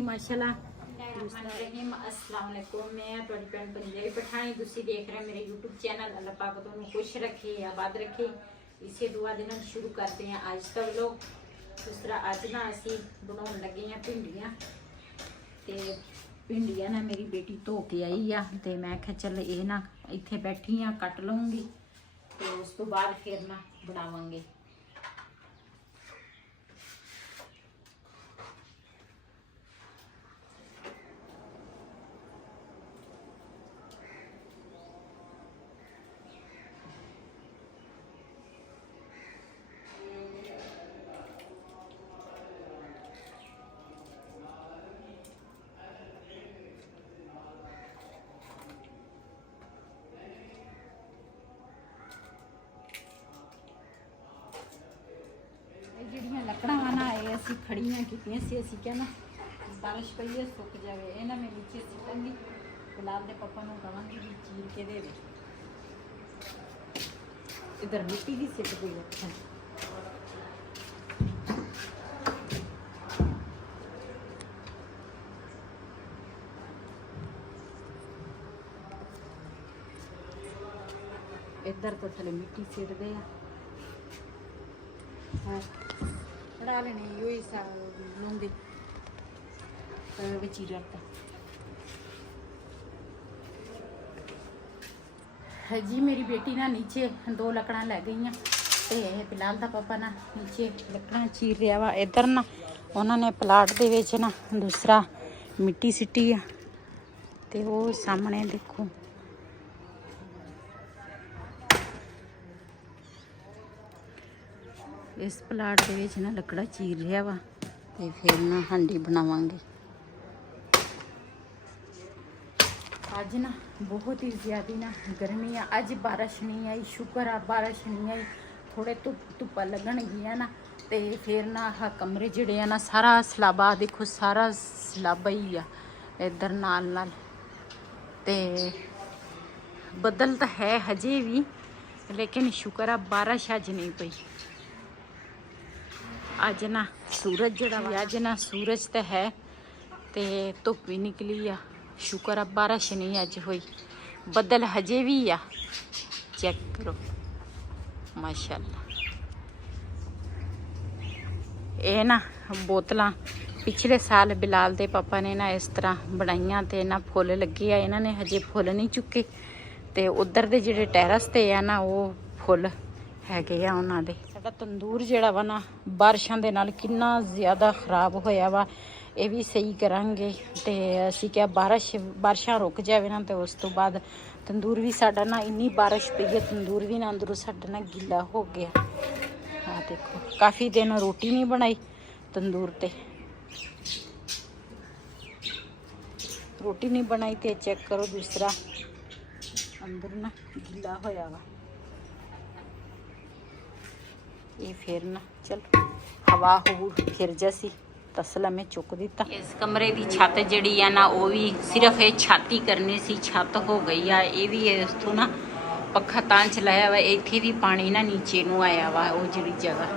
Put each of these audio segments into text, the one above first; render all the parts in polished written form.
जी माशाल्लाह। अस्सलाम वालेकुम, मैं ਤੁਹਾਡੀ ਭੈਣ पंजाबी पठानी, ਤੁਸੀਂ देख रहे मेरे यूट्यूब चैनल। अल्लाह पाक ਤੁਹਾਨੂੰ खुश रखे, आबाद रखे। इसे दुआ ਦੇ ਨਾਲ शुरू करते हैं आज का व्लॉग। जिस तरह ਅੱਜ ਨਾ ਅਸੀਂ ਬਣਾਉਣ ਲੱਗੇ ਹਾਂ ਭਿੰਡੀਆਂ, ਤੇ ਭਿੰਡੀਆਂ ਨਾ ਮੇਰੀ ਬੇਟੀ ਧੋ ਕੇ ਆਈ ਆ, ਤੇ ਮੈਂ ਕਿਹਾ ਚੱਲ ਇਹ ਨਾ ਇੱਥੇ ਬੈਠੀ ਆ ਕੱਟ ਲਵਾਂਗੀ, ਤੇ ਉਸ ਤੋਂ ਬਾਅਦ ਫਿਰ ਨਾ ਬਣਾਵਾਂਗੇ। ਜਿਹੜੀਆਂ ਲੱਕੜਾਂ ਵਾ ਨਾ ਇਹ ਅਸੀਂ ਖੜੀਆਂ ਕੀਤੀਆਂ ਸੀ। ਅਸੀਂ ਕਿਹਾ ਨਾ ਬਾਰਿਸ਼ ਪਈ ਹੈ ਸੁੱਕ ਜਾਵੇ, ਇਹ ਨਾ ਮੈਂ ਨੀਚੇ ਸਿੱਟਾਂਗੀ। ਗੁਲਾਬ ਦੇ ਪਾਪਾ ਨੂੰ ਕਹਾਂਗੀ ਵੀ ਚੀਰ ਕੇ ਦੇ ਦੇ। ਇਧਰ ਮਿੱਟੀ ਦੀ ਸਿੱਟ ਗਈ ਹੈ। इधर तो थले मिट्टी सिटते पढ़ा लेने लूंगे जी। मेरी बेटी ना नीचे 2 लकड़ा लै गई, तो बिलाल दा पापा ना नीचे लकड़ा चीर रहा वा। इधर ना उन्होंने प्लाट दे विच ना दूसरा मिट्टी सिटी आ, ते वो सामने देखो इस प्लाट दे विच ना लकड़ा चीर रहा वा, ते फिर ना हांडी बनावांगे। अज ना बहुत ही ज़्यादा ना गर्मी आ। अज बारिश नहीं आई, शुक्र आ बारिश नहीं आई। थोड़े धुप्पा लगन गियां ना, ते फिर ना आह कमरे जिहड़े आ ना सारा सलाबा, देखो सारा सलाबा ही आ इधर नाल नाल। ते बदल तो है हजे भी, लेकिन शुक्र आ बारिश अज नहीं पई। अज ना सूरज जड़ा अज ना सूरज तो है, ते धुप भी निकली आ। शुक्र आ बारिश नहीं अज हुई, बदल हजे भी आ। चेक करो माशाल्लाह। ये ना बोतलां पिछले साल बिलाल दे पापा ने ना इस तरह बनाइया, ते ना फुल लगे आ। इन्होंने हजे फुल नहीं चुके, ते उधर दे जिहड़े टैरस ते आ ना वो फुल हैगे आ उन्हां दे। साडा तंदूर जिहड़ा वा ना बारिशां दे नाल किन्ना ज़्यादा खराब होया वा, ये भी सही करांगे। ते असीं क्या बारिशां रुक जावे ना, तो उस तो बाद तंदूर भी साडा ना इन्नी बारिश पई है, तंदूर भी ना अंदरों साडा ना गिला हो गया। हाँ देखो काफ़ी दिन रोटी नहीं बनाई तंदूर ते, रोटी नहीं बनाई, ते चेक करो दूसरा अंदर ना गिला होया वा। ये फिर ना चल हवा हो फिर जैसी तसला में चुक दिता। इस कमरे की छत जड़ी है ना, वो भी सिर्फ ये छत ही करनी सी, छत हो गई है। ये भी इथों ना पखा तां चलाया वा, इत्थे भी पानी ना नीचे नू आया वा। वो जी जगह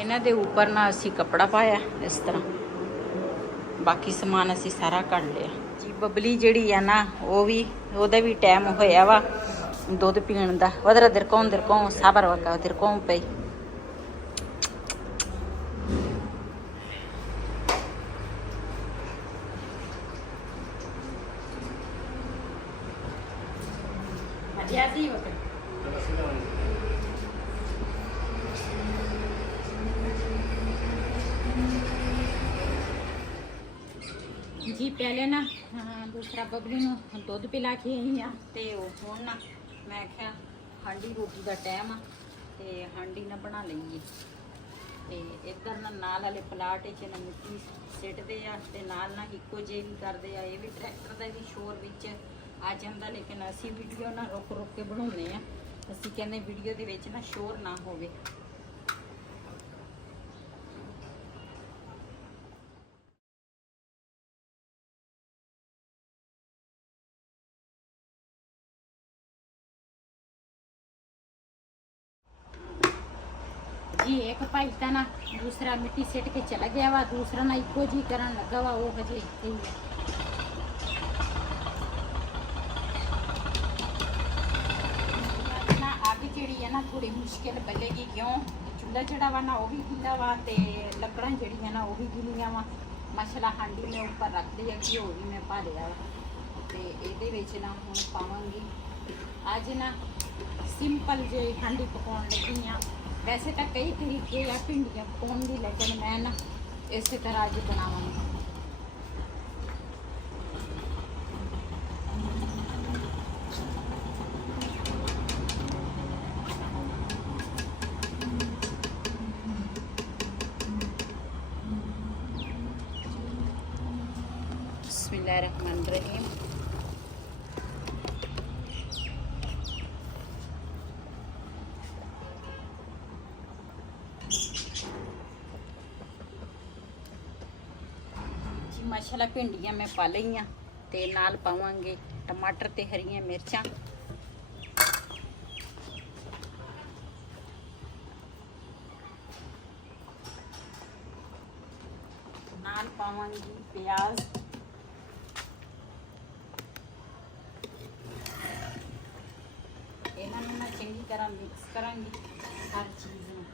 इन्हां दे उपर ना असी कपड़ा पाया इस तरह, बाकी समान असी सारा कढ़ लिया जी। बबली जड़ी है ना वो भी ओहदा भी टाइम होया वा दुध पीण दा। उधर दिरकौं साबर वका दिरकौं पई। जी पहले ना दूसरा बबली नूं दुध पिला के आई हाँ, तो हुण ना मैं क्या हांडी रोटी का टाइम आ, तो हांडी ना बना लईए। तो इधर ना नाल वाले प्लाट च ना मिट्टी सिटते आ, ते नाल ना इक्को जे भी करते आ। ये भी ट्रैक्टर का भी शोर विच आ जाता, लेकिन असी वीडियो ना रुक रुक के बनाउने आ। असी कहने वीडियो दे विच ना शोर ना होवे। जी एक भाई था ना दूसरा मिट्टी सिट के चला गया वा, दूसरा ना इको जी करन लगा वा, वो हजे इत्थे ही है। अग जी है ना थोड़ी मुश्किल बलेगी, क्यों चूल्हा जड़ा वा ना वो भी गिला वा, तो लकड़ा जड़ी है ना वो भी गिलियाँ वा। माशाल्लाह हांडी में ऊपर रख दी है, घ्यो भी मैं पा लिया वा, तो ये ना हुण पावांगी। अज ना सिंपल जे हांडी पकाउण लगी हाँ। वैसे तो कई तरीके आ भिंडियां पकाउण दी, लेकिन मैं ना इस तरह अज बनावांगी। बिस्मिल्लाहिर्रहमानिर्रहीम। जी माशाल्लाह भिंडियां मैं पा लईयां, ते नाल पावांगे टमाटर ते हरियां मिर्चां। नाल पावांगी प्याज, इन्होंने मैं चंगी तरह मिक्स करांगी हर चीज़ में।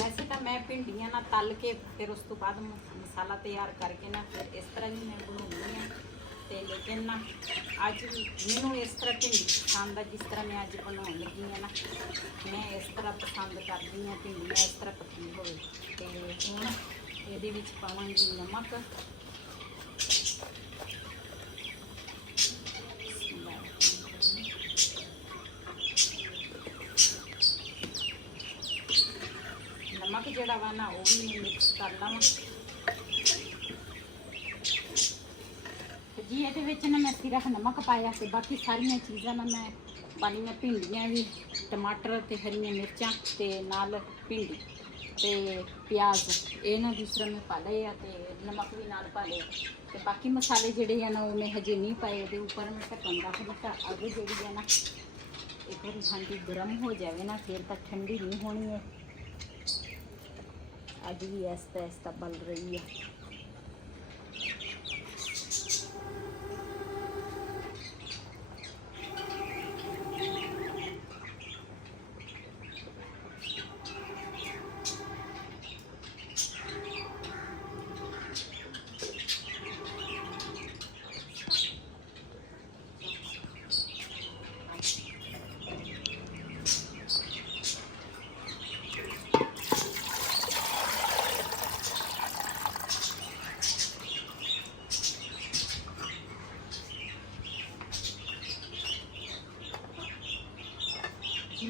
वैसे तो मैं भिंडियां ना तल के फिर उस तो बाद मसाला तैयार करके ना फिर इस तरह ही मैं बनानी है, तो लेकिन ना अज मैनू इस तरह भिंडी पसंद है, जिस तरह मैं अज बनाने लगी है ना, मैं इस तरह पसंद करती हाँ भिंडियां इस तरह पकी हो। तो हुण ये पावांगी नमक, नमक जड़ा वा ना वो भी मैं मिक्स कर लवां। जी ये ना मैं सिर्फ नमक पाया, तो बाकी सारिया चीज़ां ना मैं पालियां, भिंडियां भी, टमाटर ते हरियां मिर्चां ते नाल भिंडी ते प्याज, ये ना दूसरा मैं पा लए, तो नमक भी नाल पा लिया। तो बाकी मसाले जिहड़े है ना वो मैं हजे नहीं पाए। ये उपर मैं ढक्कन रख दिता। अग जी है ना एक बार हांडी गर्म हो जाए ना, फिर तक ठंडी नहीं होनी है। अज भी ऐसा ऐसा बल रही है।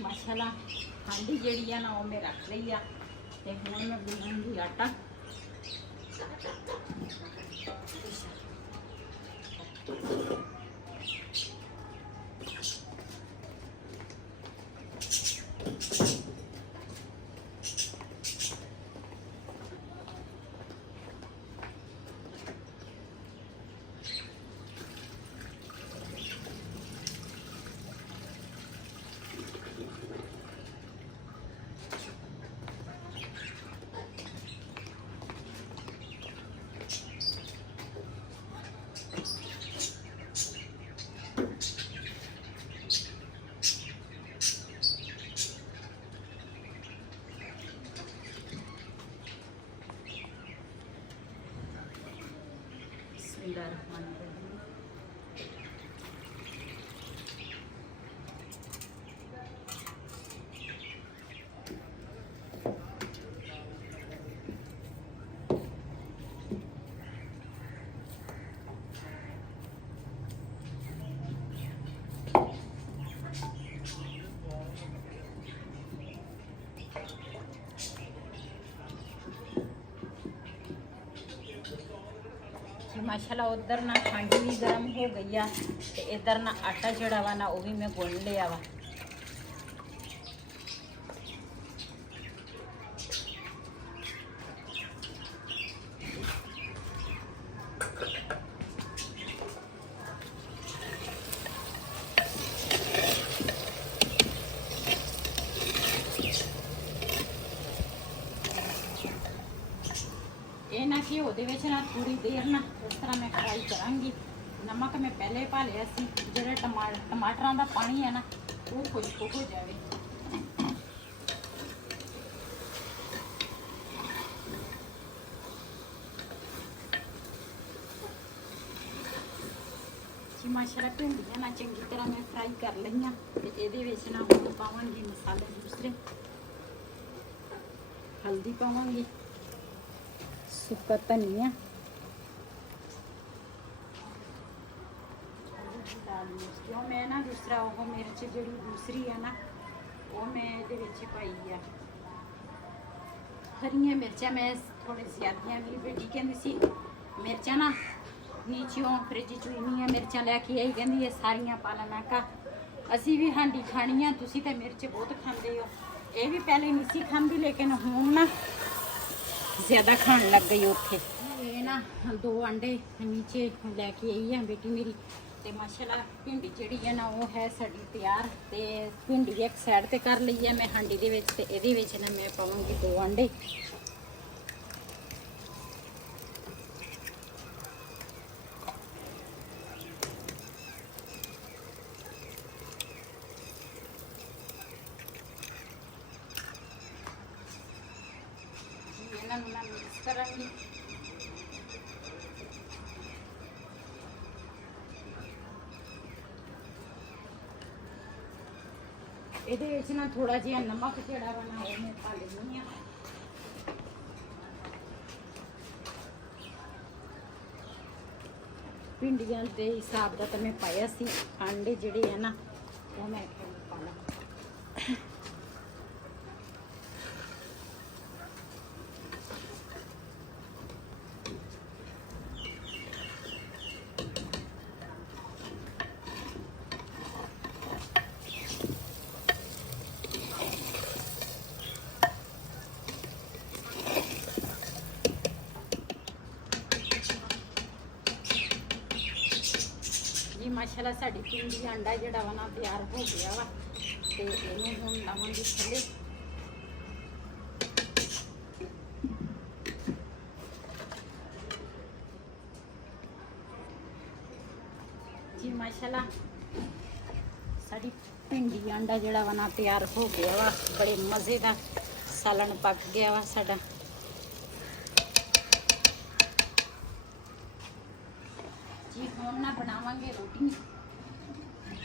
माशाल्लाह हांडी जी है ना वो मैं रख ली है, तो हूँ मैं गुनूंगी आटा। माशाल्लाह उधर ना हांडी भी गर्म हो गई है, तो इधर ना आटा जड़ा वा ना वो भी मैं गुन लिया वा। ਉਹਦੇ ਵਿੱਚ ਨਾ ਥੋੜੀ ਦੇਰ ਨਾ ਇਸ ਤਰ੍ਹਾਂ ਮੈਂ ਫਰਾਈ ਕਰਾਂਗੀ। ਨਮਕ ਮੈਂ ਪਹਿਲੇ ਪਾ ਲਿਆ ਸੀ, ਜਿਹੜਾ ਟਮਾਟਰਾਂ ਦਾ ਪਾਣੀ ਹੈ ਨਾ ਉਹ ਖੁਸ਼ਕ ਹੋ ਜਾਵੇ। ਜੀ ਮਾਸ਼ਾਅੱਲਾ ਭਿੰਡੀਆਂ ਨਾ ਚੰਗੀ ਤਰ੍ਹਾਂ ਮੈਂ ਫਰਾਈ ਕਰ ਲਈਆਂ ਤੇ ਇਹਦੇ ਵਿੱਚ ਨਾ ਹੁਣ ਪਾਵਾਂਗੀ ਮਸਾਲੇ ਦੂਸਰੇ। ਹਲਦੀ ਪਾਵਾਂਗੀ, ਸੁੱਕਾ ਧਨੀਆ, ਲਾਲ ਮਿਰਚ। ਕਿਉਂ ਮੈਂ ਨਾ ਦੂਸਰਾ ਉਹ ਮਿਰਚ ਜਿਹੜੀ ਦੂਸਰੀ ਆ ਨਾ ਉਹ ਮੈਂ ਇਹਦੇ ਵਿੱਚ ਪਾਈ ਆ। ਹਰੀਆਂ ਮਿਰਚਾਂ ਮੈਂ ਥੋੜੀ ਜ਼ਿਆਦੀਆਂ, ਮੇਰੀ ਬੇਟੀ ਕਹਿੰਦੀ ਸੀ ਮਿਰਚਾਂ ਨਾ ਨੀਚਿਓਂ ਫਰਿੱਜ ਚੋਂ ਇੰਨੀਆਂ ਮਿਰਚਾਂ ਲੈ ਕੇ ਆਈ, ਕਹਿੰਦੀ ਇਹ ਸਾਰੀਆਂ ਪਾ ਲੈ। ਮੈਂ ਕਿਹਾ ਅਸੀਂ ਵੀ ਹਾਂਡੀ ਖਾਣੀ ਆ, ਤੁਸੀਂ ਤਾਂ ਮਿਰਚ ਬਹੁਤ ਖਾਂਦੇ ਹੋ। ਇਹ ਵੀ ਪਹਿਲੇ ਨਹੀਂ ਸੀ ਖਾਂਦੀ ਲੇਕਿਨ ਹੁਣ ਨਾ ਜ਼ਿਆਦਾ ਖਾਣ ਲੱਗ ਗਈ ਉੱਥੇ। ਇਹ ਨਾ 2 ਅੰਡੇ ਨੀਚੇ ਲੈ ਕੇ ਆਈ ਆ ਬੇਟੀ ਮੇਰੀ ਤੇ ਮਾਸ਼ਾਅੱਲਾ ਭਿੰਡੀ ਜਿਹੜੀ ਹੈ ਨਾ ਉਹ ਹੈ ਸਾਡੀ ਤਿਆਰ। ਤੇ ਭਿੰਡੀ ਇੱਕ ਸਾਈਡ ਤੇ ਕਰ ਲਈ ਹੈ ਮੈਂ ਹਾਂਡੀ ਦੇ ਵਿੱਚ ਤੇ ਇਹਦੇ ਵਿੱਚ ਨਾ ਮੈਂ ਪਾਵਾਂਗੀ 2 ਅੰਡੇ। ਇਹਨਾਂ ਨੂੰ ਮੈਂ ਮਿਕਸ ਕਰਾਂਗੀ। ਇਹਦੇ ਵਿੱਚ ਨਾ ਥੋੜਾ ਜਿਹਾ ਨਮਕ ਜਿਹੜਾ ਵਾ ਨਾ ਉਹ ਮੈਂ ਪਾ ਲੈਂਦੀ ਆ। ਭਿੰਡੀਆਂ ਦੇ ਹਿਸਾਬ ਦਾ ਤਾਂ ਮੈਂ ਪਾਇਆ ਸੀ। ਅੰਡੇ ਜਿਹੜੇ ਆ ਨਾ ਉਹ ਮੈਂ ਪਾ ਲਾਂ। ਜੀ ਮਾਸ਼ਾਅੱਲਾ ਸਾਡੀ ਭਿੰਡੀ ਅੰਡਾ ਜਿਹੜਾ ਵਾ ਨਾ ਤਿਆਰ ਹੋ ਗਿਆ ਵਾ ਤੇ ਇਹਨੂੰ ਹੁਣ ਲਾਵਾਂਗੇ ਥੱਲੇ। ਜੀ ਮਾਸ਼ਾਅੱਲਾ ਸਾਡੀ ਭਿੰਡੀ ਅੰਡਾ ਜਿਹੜਾ ਵਾ ਨਾ ਤਿਆਰ ਹੋ ਗਿਆ ਵਾ। ਬੜੇ ਮਜ਼ੇ ਦਾ ਸਾਲਣ ਪੱਕ ਗਿਆ ਵਾ ਸਾਡਾ। ਜੀ ਹੁਣ ਨਾ ਬਣਾਵਾਂਗੇ ਰੋਟੀ।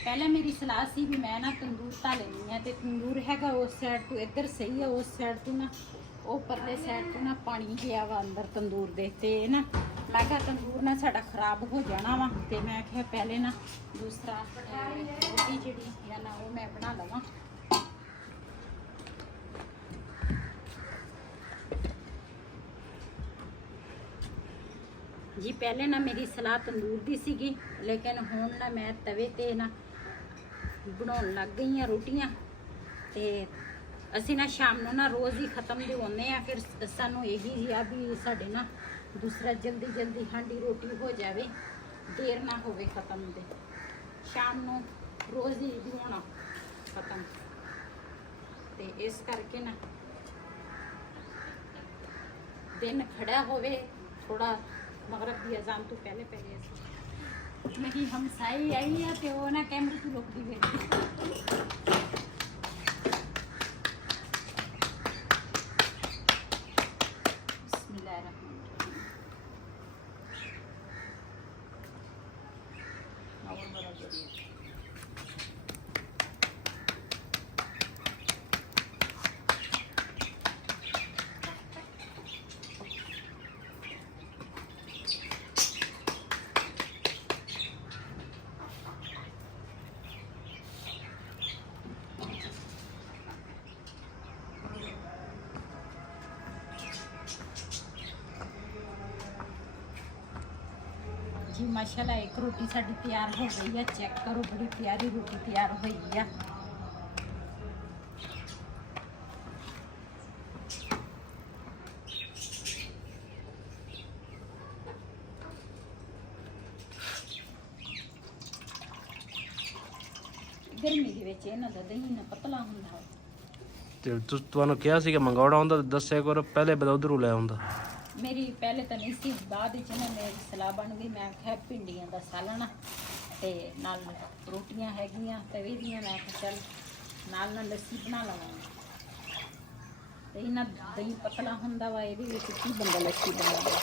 ਪਹਿਲਾਂ ਮੇਰੀ ਸਲਾਹ ਸੀ ਵੀ ਮੈਂ ਨਾ ਤੰਦੂਰ ਧਾ ਲੈਣੀ ਆ ਤੇ ਤੰਦੂਰ ਹੈਗਾ ਉਸ ਸਾਈਡ ਤੋਂ, ਇੱਧਰ ਸਹੀ ਆ, ਉਸ ਸਾਈਡ ਤੋਂ ਨਾ ਉਹ ਪਰਲੇ ਸਾਈਡ ਤੋਂ ਨਾ ਪਾਣੀ ਗਿਆ ਵਾ ਅੰਦਰ ਤੰਦੂਰ ਦੇ। ਤੇ ਨਾ ਮੈਂ ਕਿਹਾ ਤੰਦੂਰ ਨਾ ਸਾਡਾ ਖਰਾਬ ਹੋ ਜਾਣਾ ਵਾ ਤੇ ਮੈਂ ਕਿਹਾ ਪਹਿਲੇ ਨਾ ਦੂਸਰਾ ਰੋਟੀ ਜਿਹੜੀ ਹੈ ਨਾ ਉਹ ਮੈਂ ਬਣਾ ਲਵਾਂ। ਜੀ ਪਹਿਲੇ ਨਾ ਮੇਰੀ ਸਲਾਹ ਤੰਦੂਰ ਦੀ ਸੀਗੀ ਲੇਕਿਨ ਹੁਣ ਨਾ ਮੈਂ ਤਵੇ ਤੇ ਨਾ ਬਣਾਉਣ ਲੱਗ ਗਈ ਆ ਰੋਟੀਆਂ। ਤੇ ਅਸੀਂ ਨਾ ਸ਼ਾਮ ਨੂੰ ਨਾ ਰੋਜ਼ ਹੀ ਖਤਮ ਦਿਵਾਉਂਦੇ ਆ। ਫਿਰ ਸਾਨੂੰ ਇਹੀ ਆ ਵੀ ਸਾਡੇ ਨਾ ਦੂਸਰਾ ਜਲਦੀ ਹਾਂਡੀ ਰੋਟੀ ਹੋ ਜਾਵੇ, ਦੇਰ ਨਾ ਹੋਵੇ ਖਤਮ ਦੇ। ਸ਼ਾਮ ਨੂੰ ਰੋਜ਼ ਹੀ ਦਿਵਾਉਣਾ ਖਤਮ ਤੇ ਇਸ ਕਰਕੇ ਨਾ ਦਿਨ ਖੜਾ ਹੋਵੇ ਥੋੜਾ मगरब की अजान तो पहले मेरी हमसाई आई है तो वो ना कैमरे की लोग दी जी माशाल्लाह एक रोटी साडी तैयार हो गई है। चेक करो बड़ी प्यारी रोटी तैयार हुई है। गर्मी ਦੇ ਵਿੱਚ ਇਹਨਾਂ ਦਾ ਦਹੀਂ ਨਾ ਪਤਲਾ ਹੁੰਦਾ ਹੈ। ਤੇ ਤੁਹਾਨੂੰ ਕਿਹਾ ਸੀ ਕਿ ਮੰਗਾਉਣਾ ਹੁੰਦਾ ਤਾਂ ਦੱਸਿਆ ਕਰੋ, ਪਹਿਲੇ ਬਦਾ ਉਧਰੋਂ ਲੈ ਆਉਂਦਾ। ਮੇਰੀ ਪਹਿਲੇ ਤਾਂ ਨਹੀਂ ਸੀ, ਬਾਅਦ ਵਿੱਚ ਨਾ ਮੇਰੀ ਸਲਾਹ ਬਣ ਗਈ, ਮੈਂ ਕਿਹਾ ਭਿੰਡੀਆਂ ਦਾ ਸਾਲਣ ਤੇ ਨਾਲ ਰੋਟੀਆਂ ਹੈਗੀਆਂ ਤਵੇ ਦੀਆਂ, ਮੈਂ ਕਿਹਾ ਚੱਲ ਨਾਲ ਨਾਲ ਲੱਸੀ ਬਣਾ ਲਵਾਂਗੀ। ਤੇ ਇਹਨਾਂ ਦਹੀਂ ਪਤਲਾ ਹੁੰਦਾ ਵਾ, ਇਹਦੇ ਵਿੱਚ ਕੀ ਬੰਦਾ ਲੱਸੀ ਬਣਾਉਂਦਾ।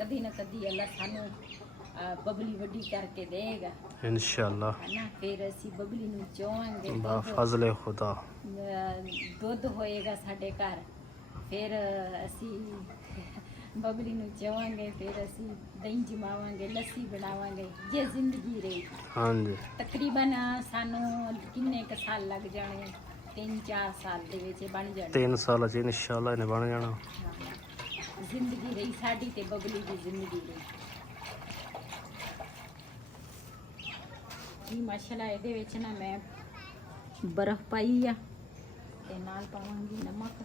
कदी ना कदी अल्लाह सानू बबली वड्डी करके देगा इंशाल्लाह, है ना। फिर असी बबली नू चोवांगे, बाफजले खुदा दुध होएगा साडे घर, फिर असी बबली नू चोवांगे, फिर असी दही जमावांगे, लस्सी बनावांगे, ये जिंदगी रही। हाँ जी, तकरीबन सानू किन्ने क साल लग जाने, 3-4 साल दे विच बन जाने। 3 साल च इंशाल्लाह इन्हें बन जाना। जिंदगी रही साडी ते बबली दी जिंदगी रही जी माशाल्लाह। ਇਹਦੇ ਵਿੱਚ ਨਾ ਮੈਂ ਬਰਫ਼ ਪਾਈ ਆ ਤੇ ਨਾਲ ਪਾਵਾਂਗੀ ਨਮਕ।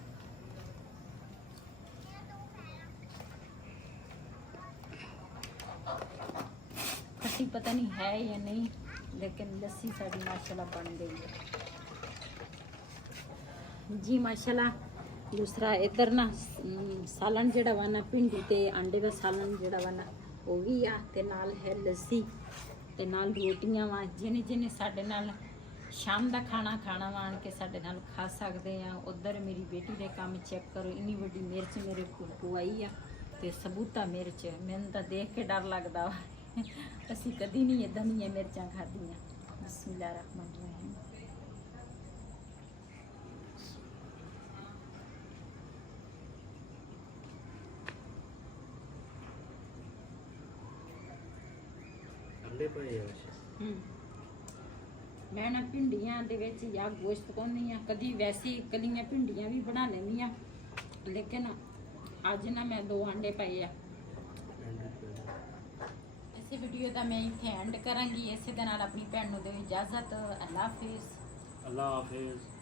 ਖੱਟੀ ਪਤਾ ਨਹੀਂ ਹੈ ਜਾਂ ਨਹੀਂ, ਲੇਕਿਨ ਲੱਸੀ ਸਾਡੀ ਮਾਸ਼ਾल्लाह ਬਣ ਗਈ ਹੈ ਜੀ ਮਾਸ਼ਾल्लाह। दूसरा इधर ना सालन जिहड़ा वा ना भिंडी ते अंडे का सालन जिहड़ा वा ना वो भी आ, ते नाल है लस्सी ते नाल रोटियां वा। जिन्हें जिन्हें साडे नाल शाम का खाना खाना वा आण के साडे नाल खा सकते हैं। उधर मेरी बेटी दे काम चेक करो, इन्नी वड्डी मिर्च मेरे को पवाई आ ते सबूता मिर्च, मैनूं तां देख के डर लगदा वा। असीं कदी नहीं इदां ਦੀਆਂ मिर्चां खाधियां। बिस्मिल्लाह रहमान रहीम। मैं ना भिंडियां दे विच या गोश्त पाउंदी आ, कदी वैसे कलियां भिंडियां भी बना लैंदी आ, लेकिन अज ना मैं 2 अंडे पाए आ। इस वीडियो का मैं इत्थे एंड करांगी। इसे दे नाल अपनी भैन नूं दिओ इजाजत। अल्लाह हाफिज़। अल्लाह हाफिज़।